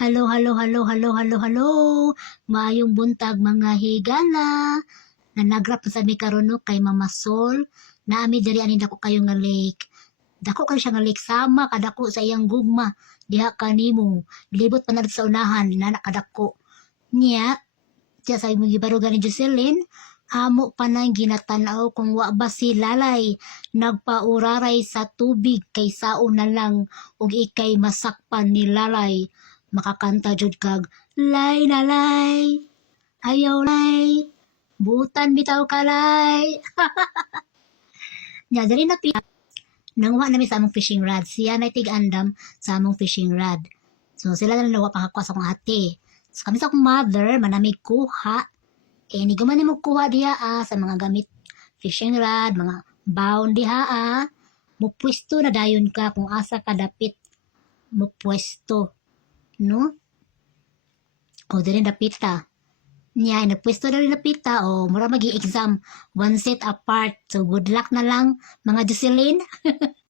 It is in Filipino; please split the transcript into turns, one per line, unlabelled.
Hello, hello, hello, hello, hello, hello. Maayong buntag mga higala. Nanagrap sa mi karon no kay Mama Sol. Naami diri ani dako kayo nga lake. Dako kayo siya nga lake sama kadako sa iyang gugma. Diha kanimo. Libot pa na sa unahan na kadako. Nya, siya sa imong gibarugan ni Jocelyn, amo pa nang ginatanaw kung wa ba si lalay nagpauraray sa tubig kay sao na lang ug ikay masakpan ni lalay makakanta jud kag. Lay na lay. Ayaw lay. Butan bitaw ka lay. Nya dali na pi. Nangwa nami sa among fishing rod. Siya na tig-andam sa among fishing rod. So sila na nawa pangakwa sa akong ate. So kami sa akong mother manamig kuha. Eh ni guman mo kuha diha ah, sa mga gamit. Fishing rod mga baon diha ah. mupwesto na dayon ka kung asa ka dapit mupwesto no? O dili napita. Nya, nagpwesto na rin napita o mura magi exam one set apart. So good luck na lang mga Jocelyn.